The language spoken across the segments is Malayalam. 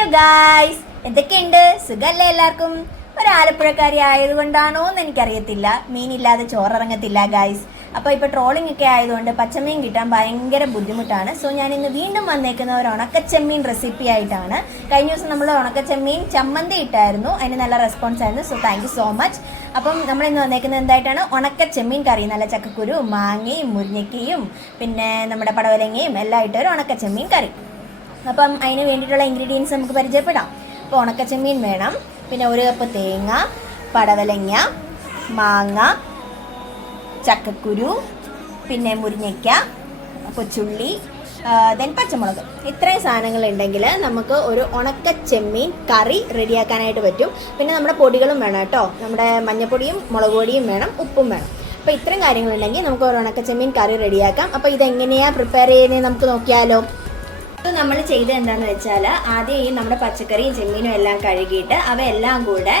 ഹലോ ഗായ്സ്, എന്തൊക്കെയുണ്ട്? സുഖല്ലേ എല്ലാവർക്കും? ഒരാലപ്പുഴക്കാരി ആയതുകൊണ്ടാണോ എന്ന് എനിക്കറിയത്തില്ല, മീനില്ലാതെ ചോറിറങ്ങത്തില്ല ഗായ്സ്. അപ്പോൾ ഇപ്പോൾ ട്രോളിംഗ് ഒക്കെ ആയതുകൊണ്ട് പച്ചമീൻ കിട്ടാൻ ഭയങ്കര ബുദ്ധിമുട്ടാണ്. സോ ഞാൻ ഇന്ന് വീണ്ടും വന്നേക്കുന്ന ഒരു ഉണക്കച്ചെമ്മീൻ റെസിപ്പി ആയിട്ടാണ്. കഴിഞ്ഞ ദിവസം നമ്മൾ ഉണക്കച്ചെമ്മീൻ ചമ്മന്തി ഇട്ടായിരുന്നു, അതിന് നല്ല റെസ്പോൺസ് ആയിരുന്നു. So thank you so much. അപ്പം നമ്മൾ ഇന്ന് വന്നേക്കുന്നത് എന്തായിട്ടാണ്? ഉണക്കച്ചെമ്മീൻ കറി. നല്ല ചക്കക്കുരു, മാങ്ങയും മുരിങ്ങയ്ക്കയും പിന്നെ നമ്മുടെ പടവലങ്ങയും എല്ലാം ഇട്ടൊരു ഉണക്കച്ചെമ്മീൻ കറി. അപ്പം അതിന് വേണ്ടിയിട്ടുള്ള ഇൻഗ്രീഡിയൻസ് നമുക്ക് പരിചയപ്പെടാം. അപ്പോൾ ഉണക്കച്ചെമ്മീൻ വേണം, പിന്നെ 1 കപ്പ് തേങ്ങ, പടവലങ്ങ, മാങ്ങ, ചക്കക്കുരു, പിന്നെ മുരിങ്ങയ്ക്ക, കൊച്ചുള്ളി, ദെൻ പച്ചമുളക്. ഇത്രയും സാധനങ്ങൾ ഉണ്ടെങ്കിൽ നമുക്ക് ഒരു ഉണക്കച്ചെമ്മീൻ കറി റെഡിയാക്കാനായിട്ട് പറ്റും. പിന്നെ നമ്മുടെ പൊടികളും വേണം കേട്ടോ. നമ്മുടെ മഞ്ഞൾപ്പൊടിയും മുളക് പൊടിയും വേണം, ഉപ്പും വേണം. അപ്പോൾ ഇത്രയും കാര്യങ്ങളുണ്ടെങ്കിൽ നമുക്ക് ഒരു ഉണക്കച്ചെമ്മീൻ കറി റെഡിയാക്കാം. അപ്പോൾ ഇതെങ്ങനെയാണ് പ്രിപ്പയർ ചെയ്യുന്നത് നമുക്ക് നോക്കിയാലോ. ഇത് നമ്മൾ ചെയ്ത് എന്താണെന്ന് വെച്ചാൽ, ആദ്യം ഈ നമ്മുടെ പച്ചക്കറിയും ചെമ്മീനും എല്ലാം കഴുകിയിട്ട് അവയെല്ലാം കൂടെ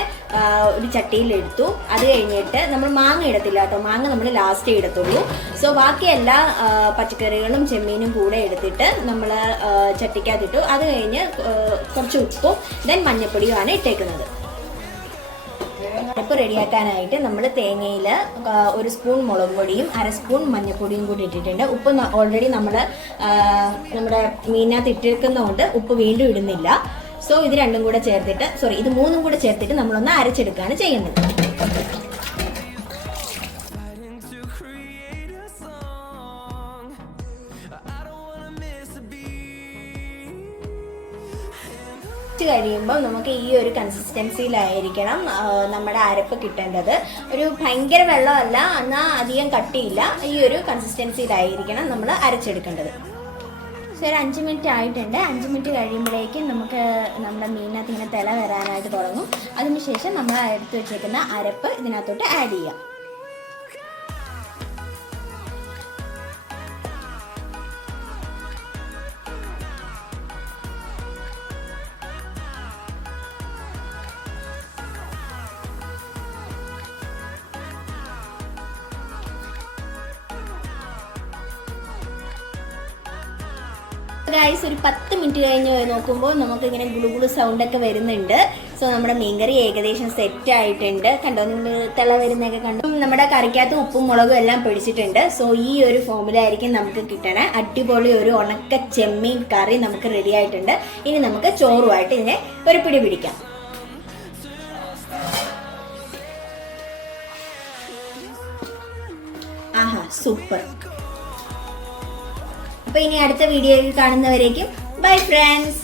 ഒരു ചട്ടിയിലെടുത്തു. അത് കഴിഞ്ഞിട്ട് നമ്മൾ മാങ്ങ ഇടത്തില്ല കേട്ടോ, മാങ്ങ നമ്മൾ ലാസ്റ്റ് ഇടത്തുള്ളൂ. സോ ബാക്കി എല്ലാ പച്ചക്കറികളും ചെമ്മീനും കൂടെ എടുത്തിട്ട് നമ്മൾ ചട്ടിക്കകത്തിട്ടു. അത് കഴിഞ്ഞ് കുറച്ച് ഉപ്പും ദെൻ മഞ്ഞൾപ്പൊടിയുമാണ് ഇട്ടേക്കുന്നത്. അരപ്പ് റെഡിയാക്കാനായിട്ട് നമ്മൾ തേങ്ങയിൽ 1 സ്പൂൺ മുളക് പൊടിയും 1/2 സ്പൂൺ മഞ്ഞൾപ്പൊടിയും കൂടി ഇട്ടിട്ടുണ്ട്. ഉപ്പ് ഓൾറെഡി നമ്മൾ നമ്മുടെ മീനകത്ത് ഇട്ടിരിക്കുന്നതുകൊണ്ട് ഉപ്പ് വീണ്ടും ഇടുന്നില്ല. സോ ഇത് രണ്ടും കൂടെ ചേർത്തിട്ട് ഇത് 3ഉം കൂടെ ചേർത്തിട്ട് നമ്മളൊന്ന് അരച്ചെടുക്കുകയാണ് ചെയ്യുന്നത്. കഴിയുമ്പോൾ നമുക്ക് ഈ ഒരു കൺസിസ്റ്റൻസിയിലായിരിക്കണം നമ്മുടെ അരപ്പ് കിട്ടേണ്ടത്. ഒരു ഭയങ്കര വെള്ളമല്ല, എന്നാൽ അധികം കട്ടിയില്ല. ഈ ഒരു കൺസിസ്റ്റൻസിയിലായിരിക്കണം നമ്മൾ അരച്ചെടുക്കേണ്ടത്. സോ ഒരു 5 മിനിറ്റ് ആയിട്ടുണ്ട്. 5 മിനിറ്റ് കഴിയുമ്പോഴേക്കും നമുക്ക് നമ്മുടെ മീനകത്ത് ഇങ്ങനെ തിള വരാനായിട്ട് തുടങ്ങും. അതിനുശേഷം നമ്മൾ എടുത്ത് വെച്ചേക്കുന്ന അരപ്പ് ഇതിനകത്തോട്ട് ആഡ് ചെയ്യാം. ഗൈസ്, ഒരു 10 മിനിറ്റ് കഴിഞ്ഞ് നോക്കുമ്പോൾ നമുക്കിങ്ങനെ ഗുളുഗുളു സൗണ്ടൊക്കെ വരുന്നുണ്ട്. സോ നമ്മുടെ മീൻകറി ഏകദേശം സെറ്റ് ആയിട്ടുണ്ട്. കണ്ടോ, നിങ്ങൾ തിള വരുന്നതൊക്കെ കണ്ടു. നമ്മുടെ കറിക്കകത്ത് ഉപ്പും മുളകും എല്ലാം പിടിച്ചിട്ടുണ്ട്. സോ ഈ ഒരു ഫോമിലായിരിക്കും നമുക്ക് കിട്ടണേ. അടിപൊളി ഒരു ഉണക്ക ചെമ്മീൻ കറി നമുക്ക് റെഡി ആയിട്ടുണ്ട്. ഇനി നമുക്ക് ചോറുമായിട്ട് ഇതിനെ ഒരു പിടി പിടിക്കാം. ആഹാ, സൂപ്പർ. അപ്പോൾ ഇനി അടുത്ത വീഡിയോയിൽ കാണുന്നവരേക്കും ബൈ ഫ്രണ്ട്സ്.